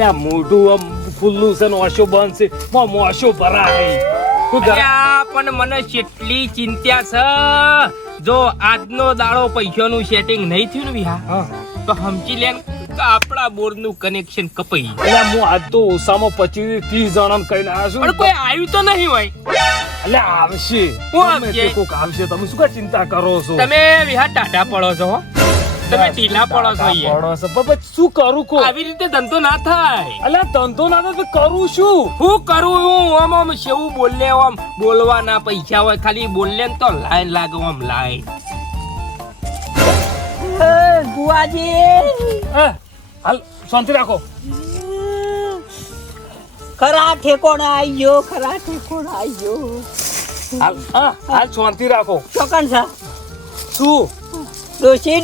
અલ્યા મોઢું આમ ફૂલનું છે ને ઓશો બંધ છે મોશો ભરાય પણ મને કેટલી ચિંતા છે જો આજનો દાડો પૈસાનું સેટિંગ નહીં થયું ને વિહા તો સમજી લે કે આપણા બોરનું કનેક્શન કપાઈ અલ્યા હું આજ તો ઓછામાં 25-30 જણાને કહીને આવ્યો છું પણ કોઈ આવ્યું તો નહીં હોય અલ્યા આવશે કોક આવશે તમે શું કા ચિંતા કરો છો તમે વિહા ટાટા પડો છો તમે ઢીલા પડો છો પણ શું કરું કો આવી રીતે ધંધો ના થાય અલ્યા ધંધો ના થાય તો કરું શું હું કરું હું આમ સેવું બોલે આમ બોલવાના પૈસા હોય ખાલી બોલે ને તો લાઈન લાગે આમ લાઈન બુઆજી હાલ શાંતિ રાખો ખરા ઠેકોણા આવી ગયો ખરા ઠેકોણા આવી ગયો હાલ શાંતિ રાખો ચોકન છે શું ડોશી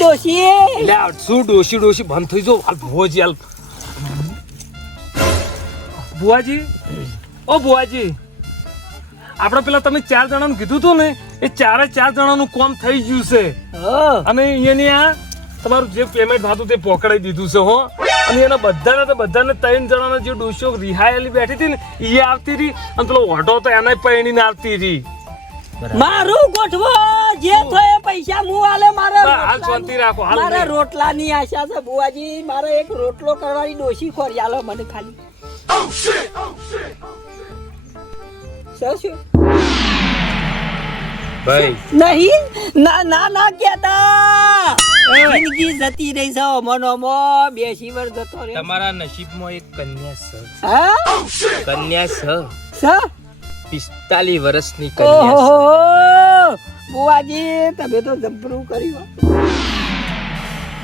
લ્યા શું ડોશી બંધ થઈ જાઓ હાલ ભુવાજી હાલ ભુવાજી આપણે પેલા તમે 4 જણાનું કીધું હતું ને એ 4 જણાનું કામ થઈ ગયું છે અને અહીંયાની આ તમારું જે પેમેન્ટ થતું તે પકડાઈ દીધું છે હો અને એના બધાને 3 જણાના જે ડોશીઓ રિહાયેલી બેઠી હતી ને એ આવતી રહી અને પેલો ઓઢો તો એના પૈણીને આવતી રહી મારું ગોઠવો જે થાય પૈસા હું આલે હાલ શાંતિ રાખો હાલ મારા રોટલાની આશા છે બુઆજી મારે એક રોટલો કરવાની ડોશી ખોરી આલો મને ખાલી શું ભાઈ નહીં ના કેતા જિંદગી જતી રહી છે મનોમો 82 વર્ષ જતો રે તમારા નસીબમાં એક કન્યા છે કન્યા છે 45 વર્ષની કન્યા ઓહો બુઆજી તમે તો જબરું કર્યું